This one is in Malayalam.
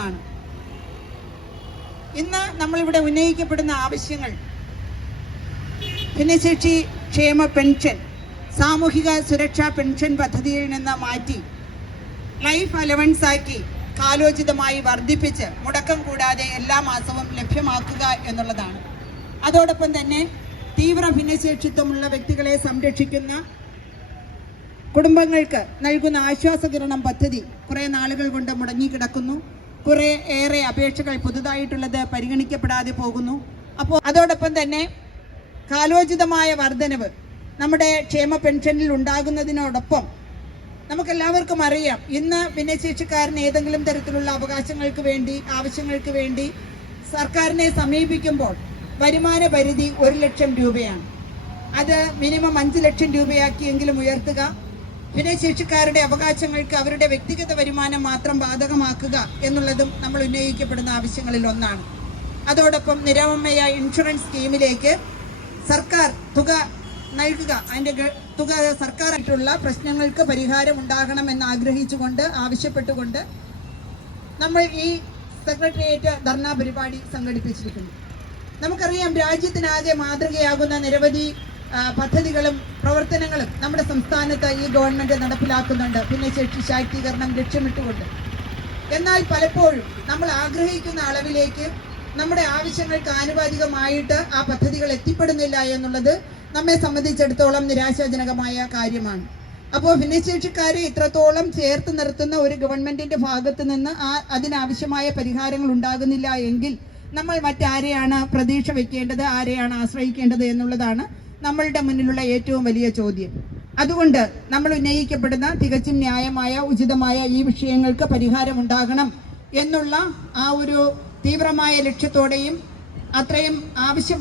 ഒന്നാണ് ഇന്ന് നമ്മളിവിടെ ഉന്നയിക്കപ്പെടുന്ന ആവശ്യങ്ങൾ. ഭിന്നശേഷി ക്ഷേമ പെൻഷൻ സാമൂഹിക സുരക്ഷാ പെൻഷൻ പദ്ധതിയിൽ നിന്ന് മാറ്റി ലൈഫ് അലവൻസ് ആക്കി കാലോചിതമായി വർദ്ധിപ്പിച്ച് മുടക്കം കൂടാതെ എല്ലാ മാസവും ലഭ്യമാക്കുക എന്നുള്ളതാണ്. അതോടൊപ്പം തന്നെ തീവ്ര ഭിന്നശേഷിത്വമുള്ള വ്യക്തികളെ സംരക്ഷിക്കുന്ന കുടുംബങ്ങൾക്ക് നൽകുന്ന ആശ്വാസകിരണം പദ്ധതി കുറേ നാളുകൾ കൊണ്ട് മുടങ്ങിക്കിടക്കുന്നു. കുറേ ഏറെ അപേക്ഷകൾ പുതുതായിട്ടുള്ളത് പരിഗണിക്കപ്പെടാതെ പോകുന്നു. അപ്പോൾ അതോടൊപ്പം തന്നെ കാലോചിതമായ വർധനവ് നമ്മുടെ ക്ഷേമ പെൻഷനിൽ ഉണ്ടാകുന്നതിനോടൊപ്പം നമുക്കെല്ലാവർക്കും അറിയാം ഇന്ന് ഭിന്നശേഷിക്കാരൻ ഏതെങ്കിലും തരത്തിലുള്ള അവകാശങ്ങൾക്ക് വേണ്ടി ആവശ്യങ്ങൾക്ക് വേണ്ടി സർക്കാരിനെ സമീപിക്കുമ്പോൾ വരുമാന പരിധി ഒരു ലക്ഷം രൂപയാണ്. അത് മിനിമം അഞ്ച് ലക്ഷം രൂപയാക്കിയെങ്കിലും ഉയർത്തുക. ഭിന്നശേഷിക്കാരുടെ അവകാശങ്ങൾക്ക് അവരുടെ വ്യക്തിഗത വരുമാനം മാത്രം ബാധകമാക്കുക എന്നുള്ളതും നമ്മൾ ഉന്നയിക്കപ്പെടുന്ന ആവശ്യങ്ങളിൽ ഒന്നാണ്. അതോടൊപ്പം നിരവമ്മയ ഇൻഷുറൻസ് സ്കീമിലേക്ക് സർക്കാർ തുക നൽകുക അതിന്റെ തുക സർക്കാരായിട്ടുള്ള പ്രശ്നങ്ങൾക്ക് പരിഹാരം ഉണ്ടാകണമെന്ന് ആഗ്രഹിച്ചുകൊണ്ട് ആവശ്യപ്പെട്ടുകൊണ്ട് നമ്മൾ ഈ സെക്രട്ടേറിയറ്റ് ധർണാ പരിപാടി സംഘടിപ്പിച്ചിരിക്കുന്നു. നമുക്കറിയാം രാജ്യത്തിനാകെ മാതൃകയാകുന്ന നിരവധി പദ്ധതികളും പ്രവർത്തനങ്ങളും നമ്മുടെ സംസ്ഥാനത്ത് ഈ ഗവൺമെന്റ് നടപ്പിലാക്കുന്നുണ്ട്. ഭിന്നശേഷി ശാക്തീകരണം ലക്ഷ്യമിട്ടുകൊണ്ട്. എന്നാൽ പലപ്പോഴും നമ്മൾ ആഗ്രഹിക്കുന്ന അളവിലേക്ക് നമ്മുടെ ആവശ്യങ്ങൾക്ക് ആനുപാതികമായിട്ട് ആ പദ്ധതികൾ എത്തിപ്പെടുന്നില്ല എന്നുള്ളത് നമ്മെ സംബന്ധിച്ചിടത്തോളം നിരാശാജനകമായ കാര്യമാണ്. അപ്പോൾ ഭിന്നശേഷിക്കാരെ ഇത്രത്തോളം ചേർത്ത് നിർത്തുന്ന ഒരു ഗവൺമെന്റിന്റെ ഭാഗത്ത് നിന്ന് ആ അതിനാവശ്യമായ പരിഹാരങ്ങൾ ഉണ്ടാകുന്നില്ല എങ്കിൽ നമ്മൾ മറ്റാരെയാണ് പ്രതീക്ഷ വെക്കേണ്ടത് ആരെയാണ് ആശ്രയിക്കേണ്ടത് എന്നുള്ളതാണ് നമ്മളുടെ മുന്നിലുള്ള ഏറ്റവും വലിയ ചോദ്യം. അതുകൊണ്ട് നമ്മൾ ഉന്നയിക്കപ്പെടുന്ന തികച്ചും ന്യായമായ ഉചിതമായ ഈ വിഷയങ്ങൾക്ക് പരിഹാരം ഉണ്ടാകണം എന്നുള്ള ആ ഒരു തീവ്രമായ ലക്ഷ്യത്തോടെയും അത്രയും ആവശ്യ